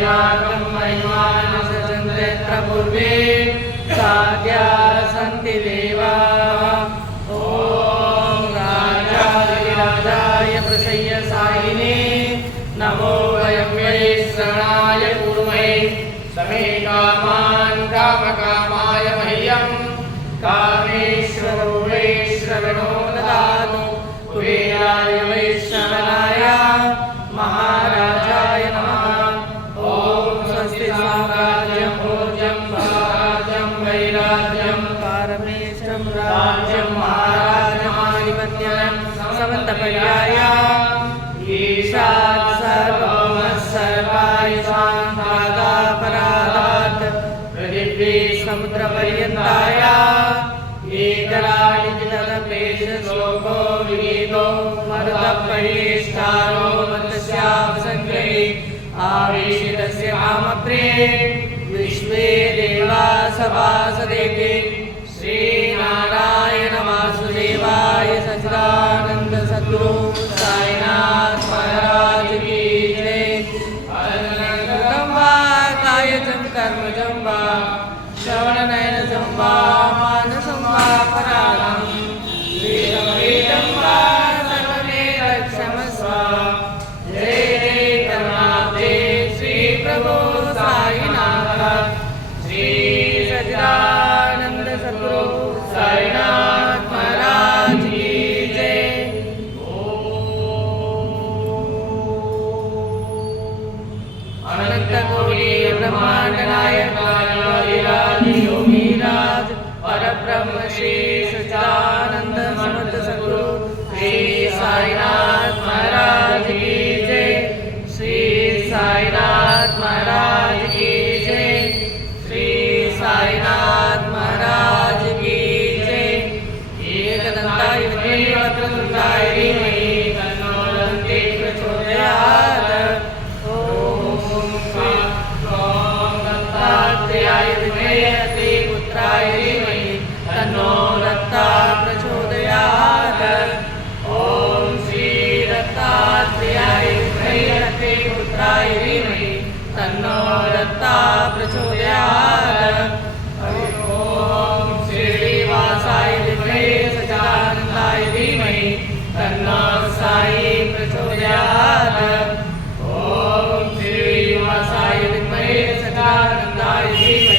अस्माकं महिमानसचन्द्रेऽत्र पूर्वे साध्या सन्ति देवाः। ॐ राजाधिराजाय प्रसह्य सायिने नमो वयं वै श्रवणाय कुर्महे। समे कामान् कामकामाय मह्यं कामेश्वरो वै श्रवणो ददातु। कुबेराय वै श्रवणाय महाराजाय नमः। ॐ स्वस्ति साम्राज्यं भोज्यं भाज्यं वैराज्यं पारमेष्ठं राज्यं महाराजमाधिपत्यं समन्तपर्यायः ईशात् सर्वभौमः सर्वायुषान् भागापराधात् पृथिवी समुद्रपर्यन्ताय एकराणि तदपेश श्लोको विगीतो मरुतपरिष्ठारो मत्स्यावसङ्गे आवेशितस्य कामप्रिये विश्वे देवा सभासदेके श्रीनारायण वासुदेवाय सच्चिदानन्द सद्गुरु साईनाथ महाराज की जय। अन्नदानं वा कायजं कर्मजं वा श्रवणनयनजं वा मानसं वा पराणं वेदं वा सर्वमेव क्षमस्व। जय जय करुणाब्धे श्री प्रभो साईनाथ श्री सच्चिदानंद सद्गुरु साईनाथ महाराज की जय। अनंत कोटि ब्रह्मांड नायक योगीराज परब्रह्म श्री सच्चिदानंद समर्थ सद्गुरु श्री साईनाथ महाराज की जय। श्री साईनाथ महाराज की जय। श्री साईनाथ महाराज की जय। एकदन्ताय विद्महे वक्रतुण्डाय धीमहि तन्नो दन्ती प्रचोदयात्। ॐ दत्तात्रेयाय विद्महे अतिपुत्राय धीमहि तन्नो दत्ता प्रचोदयात्। ॐ श्री दत्तात्रेयाय विद्महे अतिपुत्राय धीमहि तन्नो दत्ता प्रचोदयात्। ॐ श्रीनिवासाय विद्महे सच्चिदानन्दाय धीमहि तन्नो साई प्रचोदयात्। ॐ श्रीनिवासाय विद्महे सच्चिदानन्दाय धीमहि